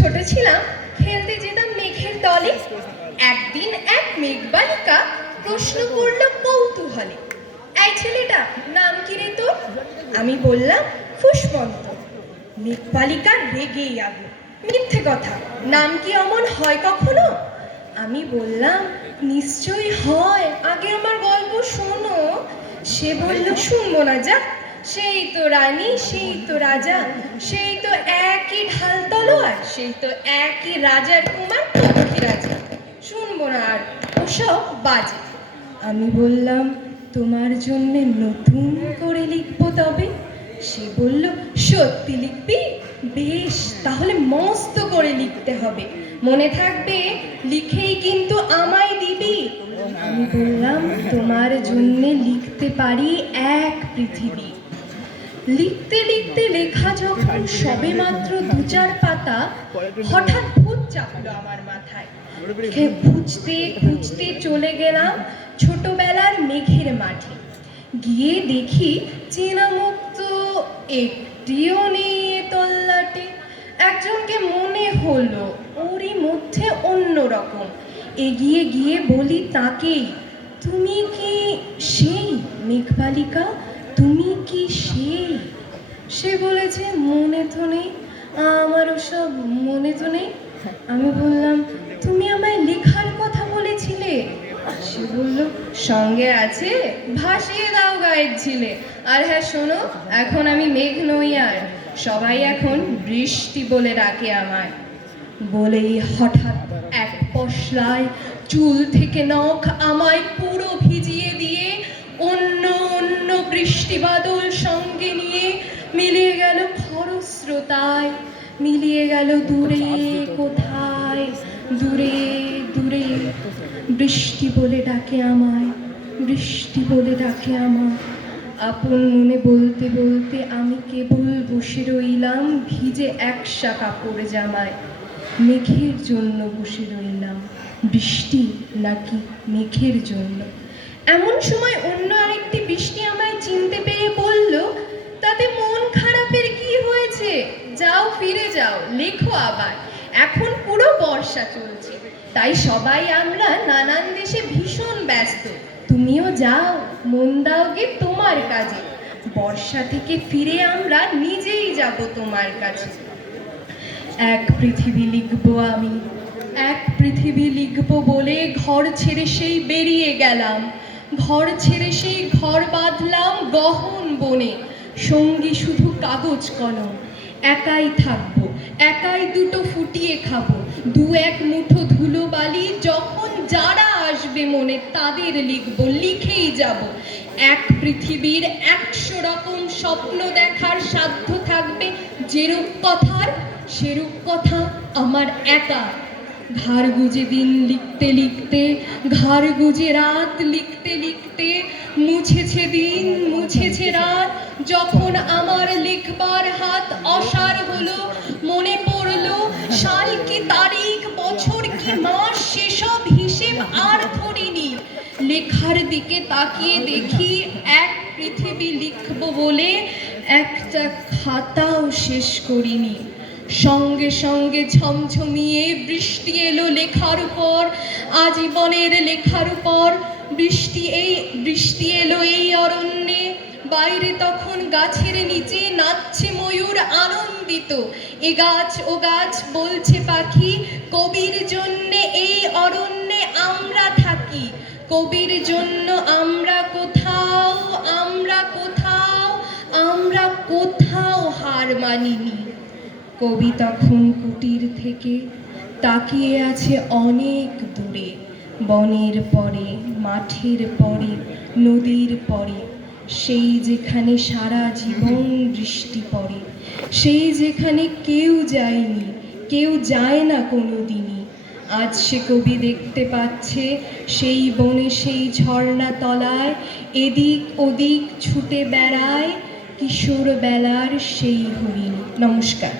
ছোট ছিলাম, খেলতে যেতাম মেঘের দলে। একদিন এক মেঘবালিকা প্রশ্ন করল কৌতূহলে, এই ছেলেটা নাম কি রে তোর? আমি বললাম ফুসমন্ত। মেঘবালিকা রেগেই আগুন, মিথ্যে কথা, নাম কি অমন হয় কখনো? আমি বললাম নিশ্চয়ই হয়, আগে আমার গল্প শোনো। সে বলল শুনবো না, যা, সেই তো রানী, সেই তো রাজা, সেই তো একই ঢাল তলোয়ার, সেই তো একই রাজার কুমার রাজা, শুনবো না আর ওসব বাজে। আমি বললাম তোমার জন্য নতুন করে লিখবো তবে। সে বলল সত্যি লিখবি? বেশ, তাহলে মস্ত করে লিখতে হবে, মনে থাকবে লিখেই কিন্তু আমায় দিবি। আমি বললাম তোমার জন্য লিখতে পারি এক পৃথিবী। লিখতে লিখতে লেখা যখন সবে মাত্র ২-৪ পাতা, হঠাৎ ভূত চাপলো আমার মাথায়। খুঁজতে খুঁজতে চলে গেলাম ছোটবেলার মেঘের মাঠে। গিয়ে দেখি চেনা মুখ তো একটিও নেই এ তল্লাটে। একজনকে মনে হলো, ওরই মধ্যে অন্যরকম। এগিয়ে গিয়ে বলি তাকেই, তুমি কি সেই মেঘবালিকা? তুমি কি সেই? সে বলেছে মনে তো নেই, আমার ওসব মনে তো নেই। আমি বললাম তুমি আমায় লেখার কথা বলেছিলে। সে বলল সঙ্গে আছে, ভাসিয়ে দাও গায়ের ছিলে। আর হ্যাঁ শোনো, এখন আমি মেঘ নই আর, সবাই এখন বৃষ্টি বলে ডাকে আমায়। বলেই হঠাৎ এক পশলায় চুল থেকে নখ আমায় পুরো ভিজিয়ে দিয়ে অন্য অন্য বৃষ্টি বাদল সঙ্গে নিয়ে মিলিয়ে গেল খরস্রোতায়, মিলিয়ে গেল দূরে কোথায়, দূরে দূরে। বৃষ্টি বলে ডাকে আমায়, বৃষ্টি বলে ডাকে আমায়। আপন মনে বলতে বলতে আমি কেবল বসে রইলাম ভিজে একসা কাপড় জামায়। মেঘের জন্য বসে রইলাম, বৃষ্টি নাকি মেঘের জন্য। এমন সময় অন্য আরেকটি বৃষ্টি আমায় চিনতে পেরে বলল, তাতে মন খারাপের কি হয়েছে? যাও, ফিরে যাও, লেখো আবার, এখন পুরো বর্ষা চলছে, তাই সবাই আমরা নানান দেশে ভীষণ ব্যস্ত। তুমিও যাও, মন দাও গে তোমার কাজে, বর্ষা থেকে ফিরে আমরা নিজেই যাব তোমার কাছে। এক পৃথিবী লিখবো আমি, এক পৃথিবী লিখবো বলে ঘর ছেড়ে সেই বেরিয়ে গেলাম। ঘর ছেড়ে সেই ঘর বাঁধলাম গহন বনে, সঙ্গী শুধু কাগজ কলম। একাই থাকবো, একাই দুটো ফুটিয়ে খাবো, ২-১ মুঠো ধুলো বালি, যখন যারা আসবে মনে তাদের লিখবো, লিখেই যাব। এক পৃথিবীর ১০০ রকম স্বপ্ন দেখার সাধ্য থাকবে, যেরূপ কথার সেরূপ কথা আমার একা। ঘাড় গুজে দিন লিখতে লিখতে, ঘাড় গুজে রাত লিখতে লিখতে, মুছেছে দিন মুছেছে রাত, যখন আমার লিখবার হাত অসাড় হলো, মনে পড়লো সাল কি তারিখ, বছর কি মাস, সেসব হিসেব আর ধরিনি। লেখার দিকে তাকিয়ে দেখি এক পৃথিবী লিখবো বলে একটা খাতাও শেষ করিনি। সঙ্গে সঙ্গে ঝমঝমিয়ে বৃষ্টি এলো লেখার উপর, আজীবনের লেখার উপর। বৃষ্টি এলো এই অরণ্যে, বাইরে তখন গাছের নিচে নাচছে ময়ূর আনন্দিত। এ গাছ ও গাছ বলছে পাখি, কবির জন্যে এই অরণ্যে আমরা থাকি, কবির জন্য আমরা কোথাও, আমরা কোথাও, আমরা কোথাও হার মানিনি। কবি তখন কুটির থেকে তাকিয়ে আছে অনেক দূরে, বনের পরে, মাঠের পরে, নদীর পরে, সেই যেখানে সারা জীবন বৃষ্টি পড়ে, সেই যেখানে কেউ যায়নি, কেউ যায় না কোনো দিনই। আজ সে কবি দেখতে পাচ্ছে সেই বনে, সেই ঝর্ণা তলায়, এদিক ওদিক ছুটে বেড়ায় কিশোর বেলার সেই হরিণ। নমস্কার।